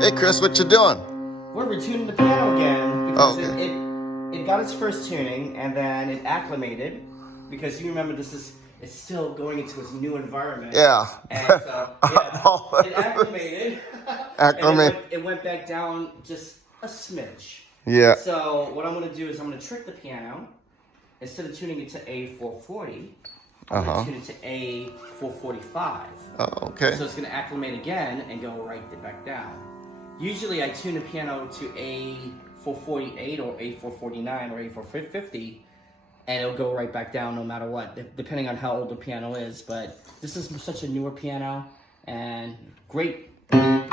Hey Chris, what you doing? We're retuning the piano again because okay. it got its first tuning and then it acclimated because you remember it's still going into its new environment. Yeah. And so yeah, it acclimated. And it went back down just a smidge. Yeah. So what I'm gonna do is I'm gonna trick the piano. Instead of tuning it to A440, I'm gonna tune it to A445. Oh, okay. So it's gonna acclimate again and go right back down. Usually I tune a piano to A448 or A449 or A450 and it'll go right back down no matter what, depending on how old the piano is. But this is such a newer piano and great bass.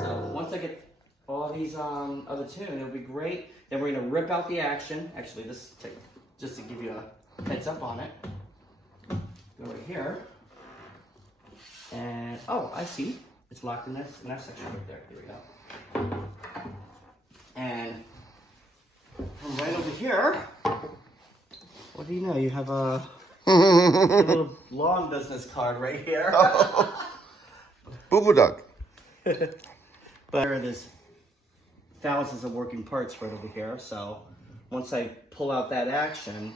So once I get all these other tunes, it'll be great. Then we're gonna rip out the action. Actually, just to give you a heads up on it. Go right here. And, oh, I see. It's locked in that section right there. Here we go. And from right over here, what do you know? You have a little lawn business card right here. Boo Boo Duck. But there's thousands of working parts right over here. So once I pull out that action,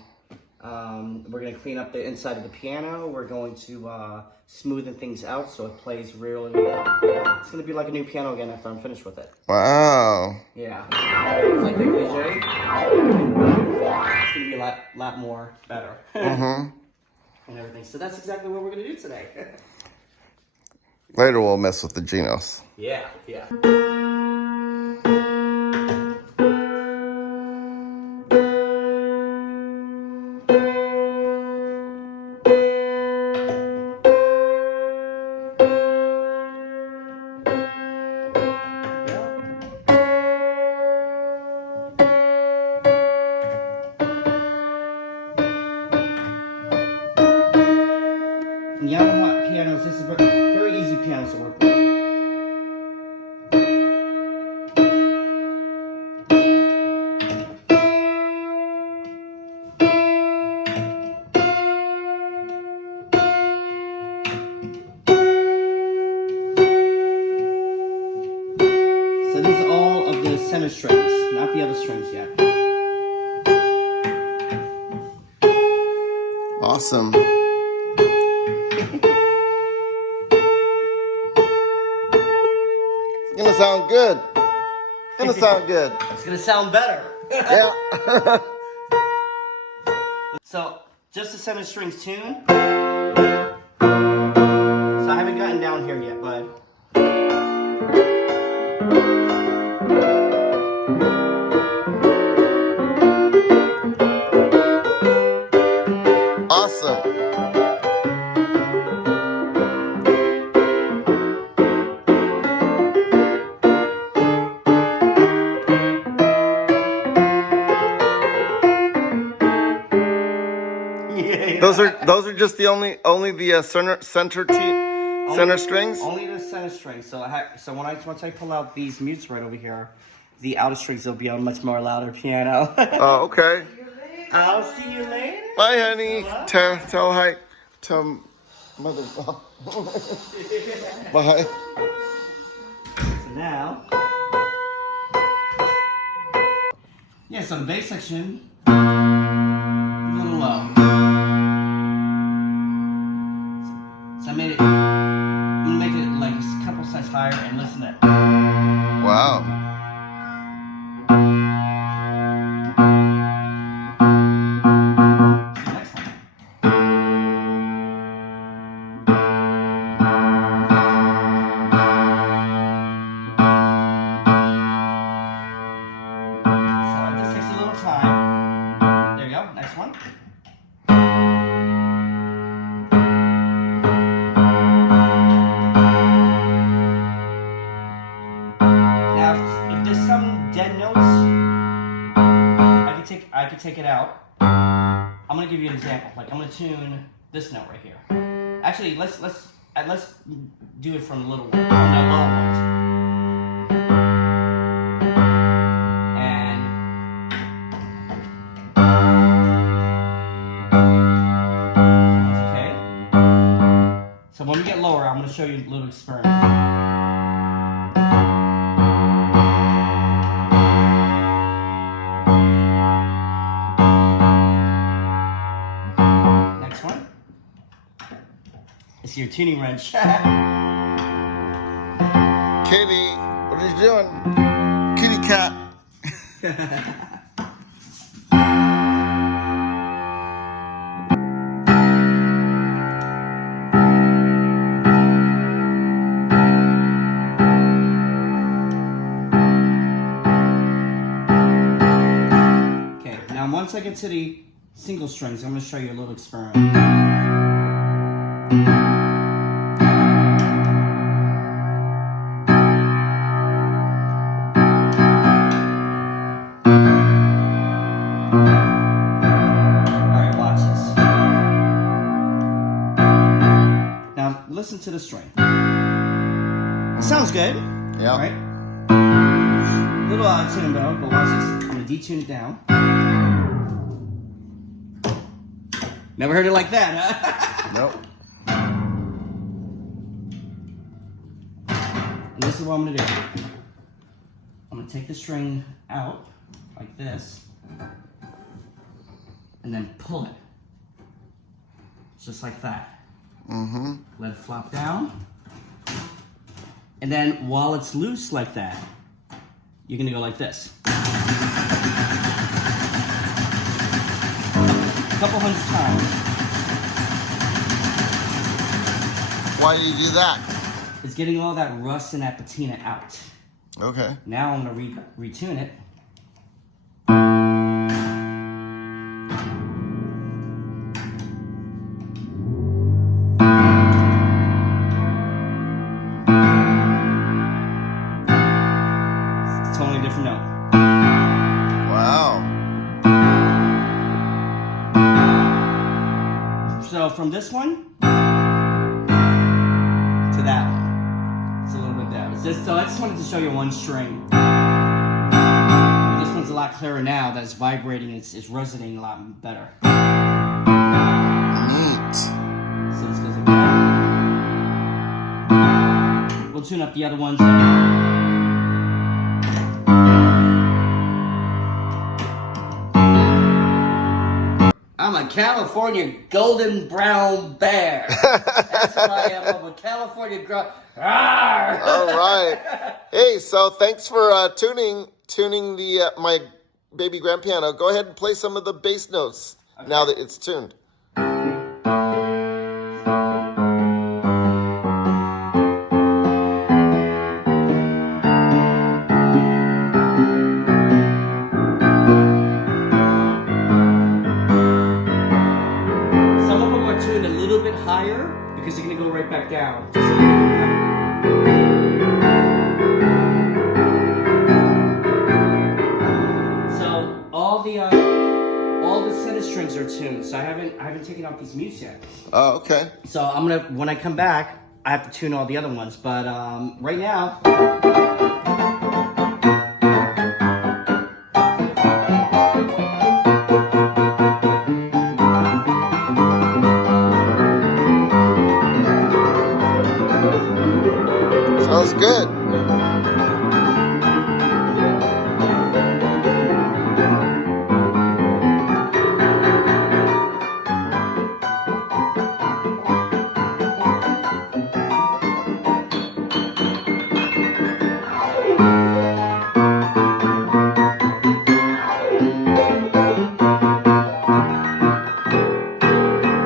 we're going to clean up the inside of the piano. We're going to smoothen things out so it plays really. It's going to be like a new piano again after I'm finished with it. Wow. Yeah. It's like DJ. It's going to be a lot more better. And everything. So that's exactly what we're going to do today. Later we'll mess with the Genos. Yeah, yeah. Yamaha pianos, this is very easy pianos to work with. So these are all of the center strings, not the other strings yet. Awesome. It's gonna sound good. It's gonna sound good. It's gonna sound better. Yeah. So, just the center strings tune. So I haven't gotten down here yet, bud. Awesome. Those are just the only the center strings. Only the center strings. So once I pull out these mutes right over here, the outer strings will be a much more louder piano. Oh, okay. I'll see you later. Bye, honey. Tell hi to mother. Bye. So now, yeah. So the bass section, a little low. So I'm gonna make it like a couple sides higher and listen to it. Wow. Next one. So this takes a little time. There you go. Next one. Dead notes, I could take it out. I'm gonna give you an example. Like I'm gonna tune this note right here. Actually, let's do it from the low ones. And that's okay. lower, I'm going to show you a little experiment. Next one. It's your tuning wrench. Kitty, what are you doing? Kitty cat. Okay, now once I get to the single strings, I'm going to show you a little experiment. Listen to the string. It sounds good. Yeah. Right? A little out of tune though, but watch this. I'm going to detune it down. Never heard it like that, huh? Nope. And this is what I'm going to do. I'm going to take the string out like this and then pull it. Just like that. Mm-hmm. Let it flop down. And then while it's loose like that, you're gonna go like this. A couple hundred times. Why do you do that? It's getting all that rust and that patina out. Okay. Now I'm gonna retune it. Totally different note. Wow. So from this one to that one, it's a little bit down. So I just wanted to show you one string. This one's a lot clearer now. That's vibrating. It's resonating a lot better. Neat. So this goes like that. We'll tune up the other ones. I'm a California golden brown bear. That's what I am. I'm a California All right. Hey, so thanks for tuning the my baby grand piano. Go ahead and play some of the bass notes now that it's tuned. Because you're going to go right back down. So all the center strings are tuned. So I haven't taken out these mutes yet. Oh, okay. So when I come back, I have to tune all the other ones. But right now. Sounds good.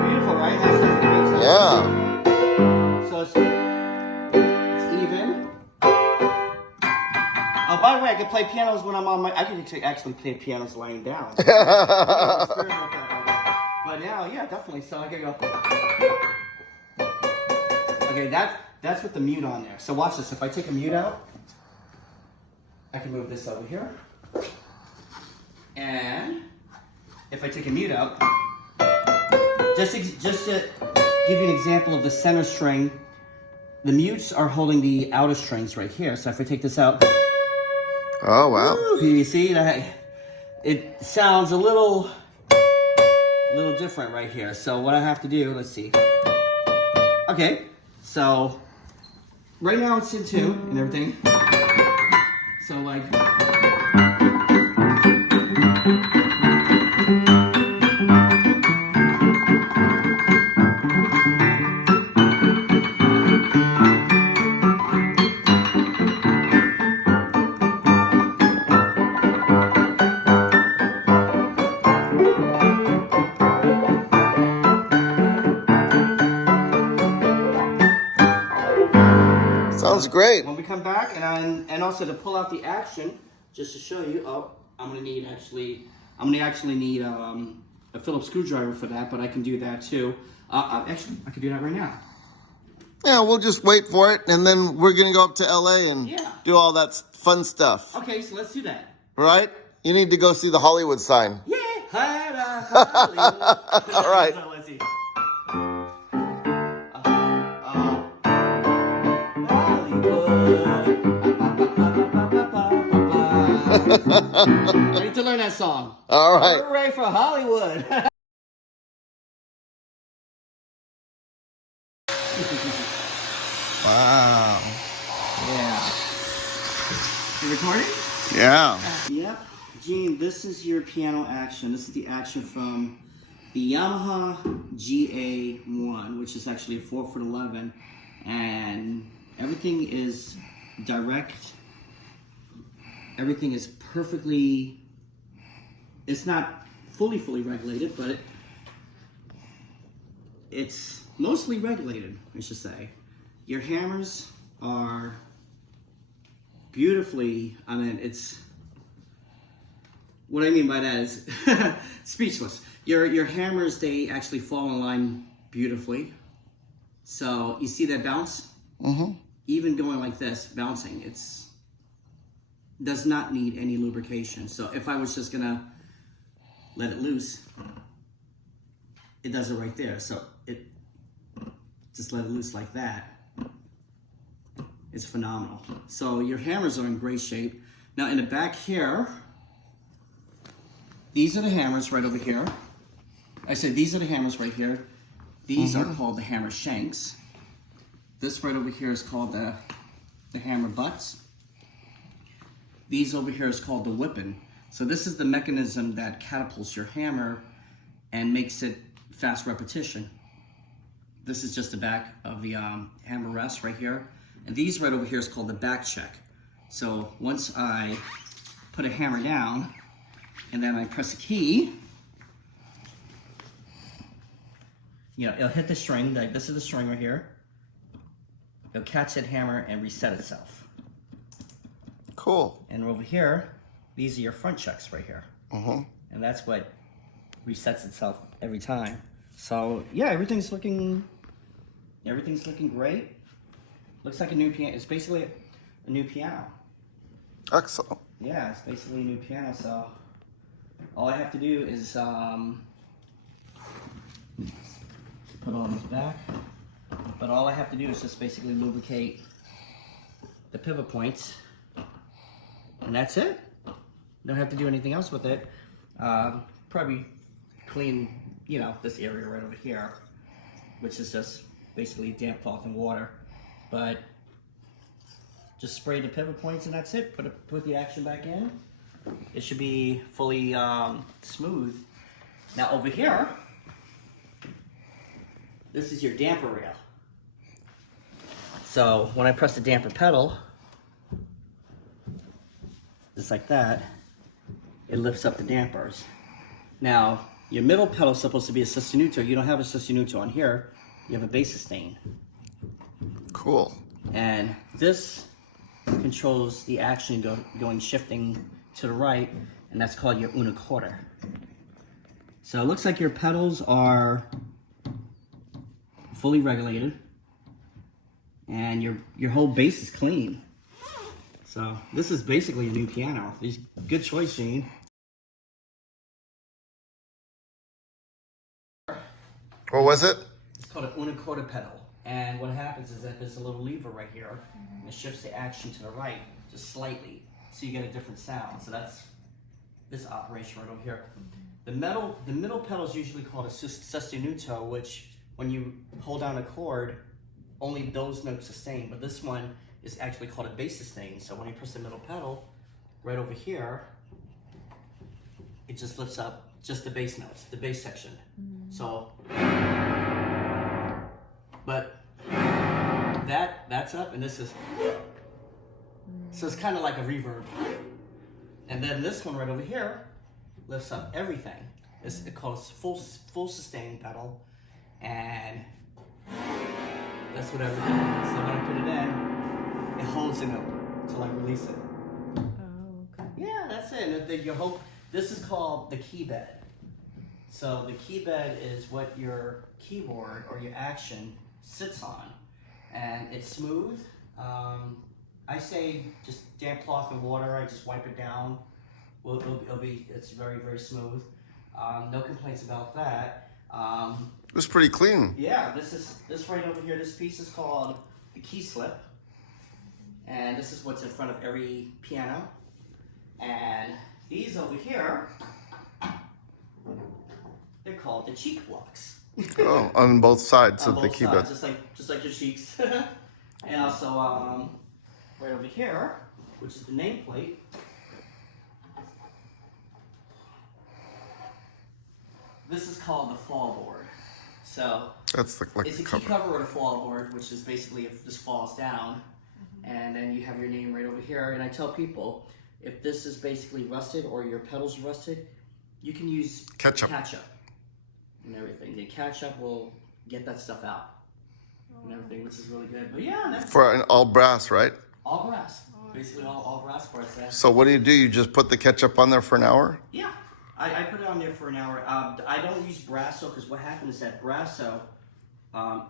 Beautiful, right? That's Yeah. So it's even. Oh, by the way, I can play pianos when I'm on my. I can actually play pianos lying down. But now, yeah, definitely. So I can go. Okay, that's with the mute on there. So watch this. If I take a mute out, I can move this over here. And if I take a mute out, just to give you an example of the center string, the mutes are holding the outer strings right here. So if I take this out. Oh, wow. Woo, you see that? It sounds a little different right here. So what I have to do, let's see. Okay, So right now it's in tune and everything. So like. Sounds great. When we come back, and also to pull out the action, just to show you, I'm gonna actually need a Phillips screwdriver for that, but I can do that too. Actually, I can do that right now. Yeah, we'll just wait for it, and then we're gonna go up to LA and do all that fun stuff. Okay, so let's do that. Right? You need to go see the Hollywood sign. Yeah, Hollywood. All right. So let's see. Ready to learn that song? All right. Hooray for Hollywood! Wow. Yeah. You recording? Yeah. Yep. Gene, this is your piano action. This is the action from the Yamaha GA1, which is actually a 4'11", and everything is direct. Everything is perfectly. It's not fully regulated, but it's mostly regulated, I should say. Your hammers are beautifully. I mean, it's. What I mean by that is speechless. Your hammers, they actually fall in line beautifully. So you see that bounce? Mm-hmm. Even going like this, bouncing, it's does not need any lubrication. So if I was just gonna let it loose, it does it right there. So it just let it loose like that. It's phenomenal. So your hammers are in great shape. Now in the back here, these are the hammers right over here. I said these are the hammers right here. These are called the hammer shanks. This right over here is called the hammer butts. These over here is called the whipping. So this is the mechanism that catapults your hammer and makes it fast repetition. This is just the back of the hammer rest right here. And these right over here is called the back check. So once I put a hammer down and then I press a key, you know, it'll hit the string, like this is the string right here. It'll catch that hammer and reset itself. Cool. And over here, these are your front checks right here. And that's what resets itself every time. So yeah, everything's looking great. Looks like a new piano. It's basically a new piano. Excellent. Yeah, it's basically a new piano. So all I have to do is put all this back. But all I have to do is just basically lubricate the pivot points. And that's it. Don't have to do anything else with it. Probably clean, you know, this area right over here, which is just basically damp cloth and water. But just spray the pivot points and that's it. Put the action back in. It should be fully smooth. Now over here, this is your damper rail. So when I press the damper pedal, just like that, it lifts up the dampers. Now, your middle pedal is supposed to be a sostenuto. You don't have a sostenuto on here. You have a bass sustain. Cool. And this controls the action going shifting to the right, and that's called your una quarter. So it looks like your pedals are fully regulated, and your whole bass is clean. So this is basically a new piano. Good choice, Gene. What was it? It's called an una quarter pedal. And what happens is that there's a little lever right here, and it shifts the action to the right, just slightly, so you get a different sound. So that's this operation right over here. The middle pedal is usually called a sostenuto, which when you hold down a chord, only those notes sustain, but this one is actually called a bass sustain. So when you press the middle pedal, right over here, it just lifts up just the bass notes, the bass section. So, but that's up, and this is, so it's kind of like a reverb. And then this one right over here lifts up everything. It calls full sustain pedal, and that's what everything is. So when I put it in, it holds the note until I release it. Oh, okay. Yeah, that's it. And your whole, this is called the key bed. So the key bed is what your keyboard or your action sits on, and it's smooth. I say just damp cloth and water. I just wipe it down. Well, it's very, very smooth. No complaints about that. It was pretty clean. Yeah, this right over here, this piece is called the key slip. And this is what's in front of every piano. And these over here, they're called the cheek blocks. Oh, on both sides On of the both keyboard. sides, just like your cheeks. And also right over here, which is the nameplate. This is called the fall board. So That's like it's the a key cover. cover or the fall board, which is basically if this falls down, and then you have your name right over here. And I tell people, if this is basically rusted or your pedals rusted, you can use Ketchup. and everything. The ketchup will get that stuff out and everything, which is really good. But yeah, that's For an all brass, right? all brass. Basically all brass parts there. So what do? You just put the ketchup on there for an hour? Yeah, I put it on there for an hour. I don't use Brasso because what happens is that Brasso,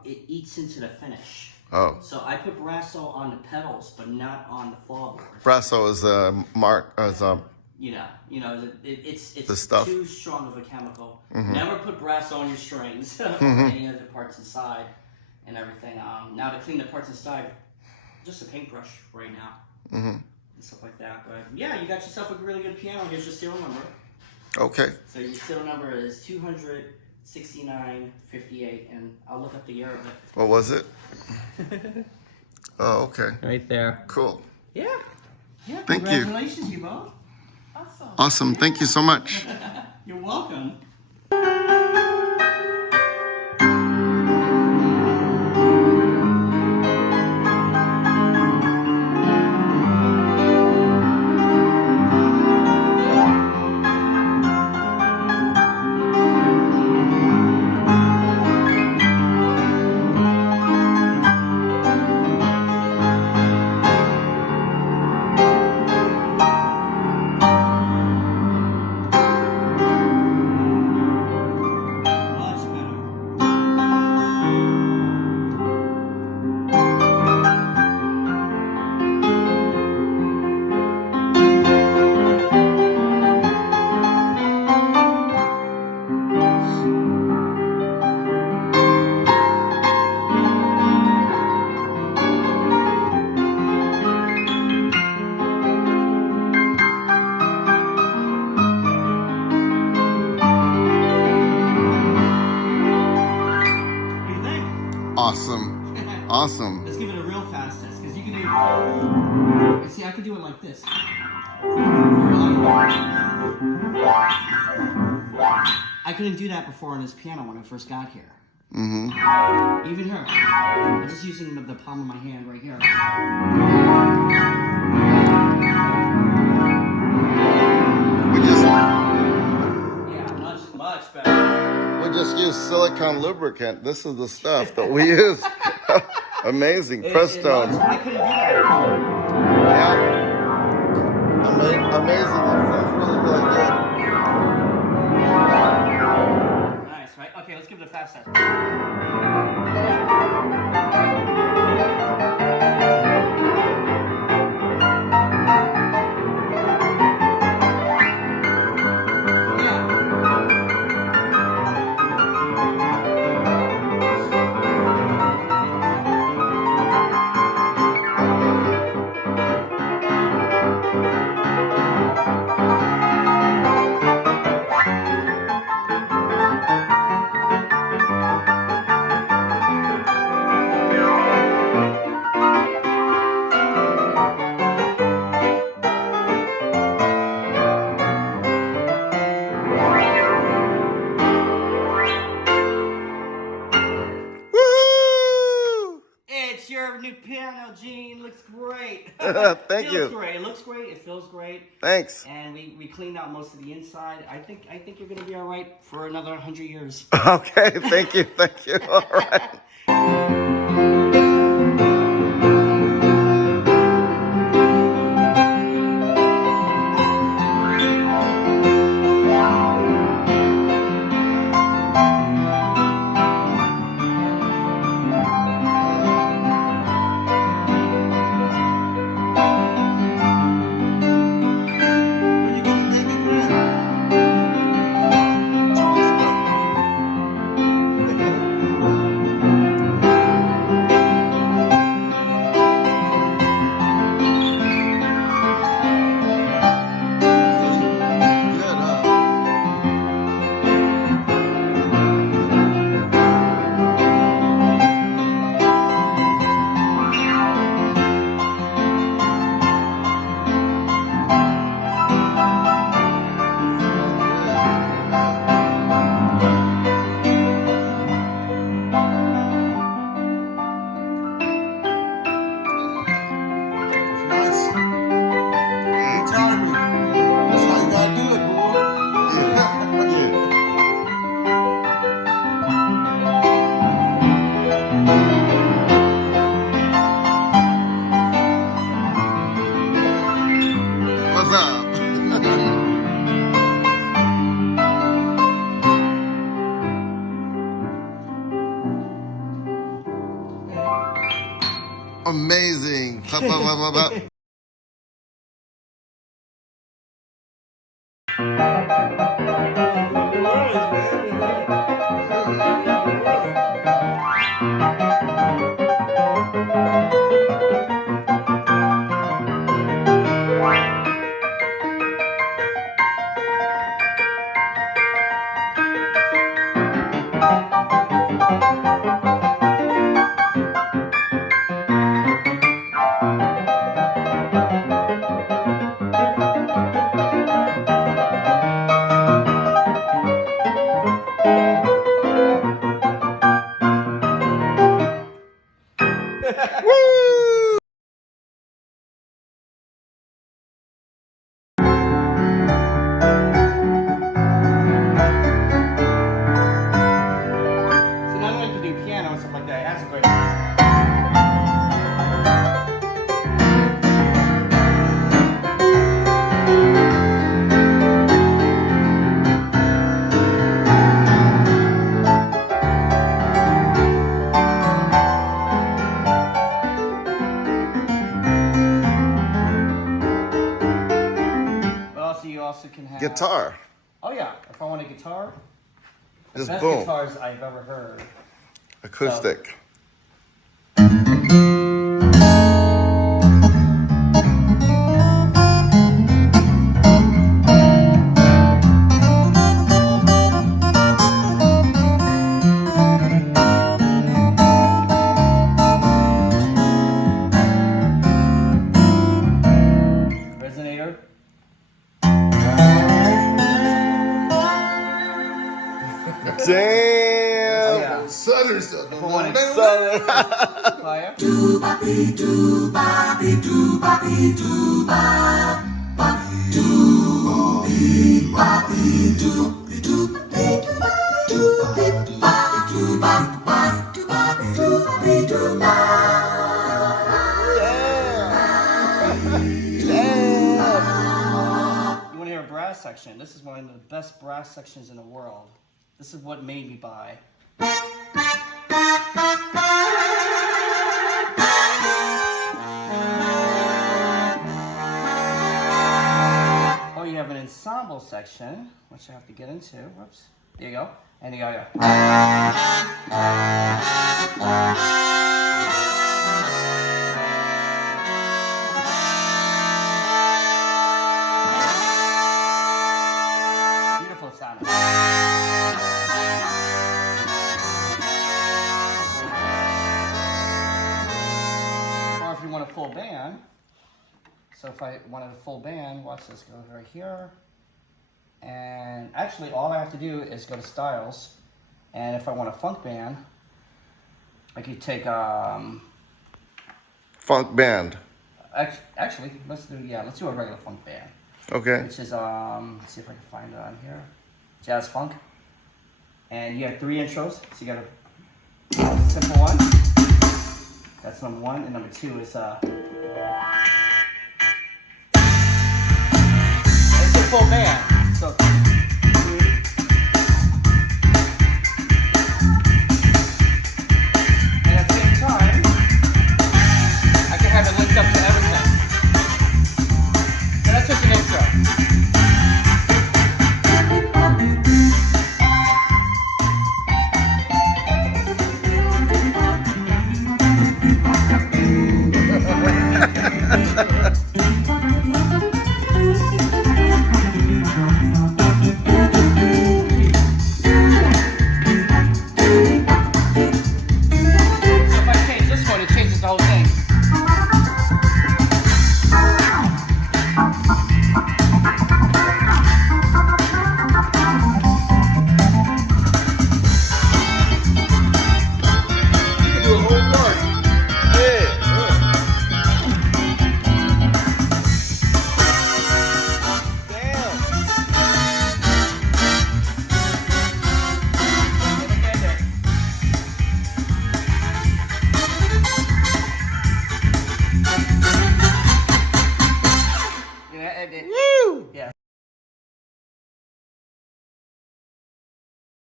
it eats into the finish. Oh. So I put Brasso on the pedals, but not on the fall board. Brasso is a mark, as a It's The stuff. too strong of a chemical. Never put Brasso on your strings or any other parts inside and everything. Now to clean the parts inside, just a paintbrush right now and stuff like that. But yeah, you got yourself a really good piano. Here's your serial number. Okay. So your serial number is 26958, and I'll look up the year of it. What was it? Oh, okay. Right there. Cool. Yeah. Yeah. Thank you. Congratulations, you both. Awesome. Awesome. Thank you so much. You're welcome. Much better. What do you think? Awesome. Awesome. Let's give it a real fast test, because you can do. See, I could do it like this. I couldn't do that before on this piano when I first got here. Even here. I'm just using the palm of my hand right here. We just Yeah, much better. we just use silicone lubricant. This is the stuff that we use. Amazing. Prestone. I couldn't do that. Yeah. Amazing. That feels really, really good. Nice, right? Okay, let's give it a fast test. your new piano, Gene. Looks great. Thank you. Feels great. It looks great. It feels great. Thanks. And we cleaned out most of the inside. I think you're gonna be all right for another 100 years. Okay, thank you, thank you. All right. What's up? Amazing. Clap, clap, clap, clap, clap. Woo! So not only to do piano and stuff like that, it has a great. But also, you also can have Guitar. Oh yeah, if I want a guitar, the Just best boom. guitars I've ever heard. Acoustic. Resonator. Damn. Oh yeah. Southern stuff. For one, Southern. fire. You want to hear a brass section? This is one of the best brass sections in the world. This is what made me buy. Oh, you have an ensemble section, which I have to get into. Whoops. There you go. And you go. Beautiful sound. Or if you want a full band, so if I wanted a full band, watch this, go right here. And actually all I have to do is go to styles. And if I want a funk band, I could take funk band. Actually, let's do a regular funk band, Okay. which is let's see if I can find it on here, jazz funk, and you have 3 intros. So you got a simple one. That's number 1, and number 2 is it's a full band. So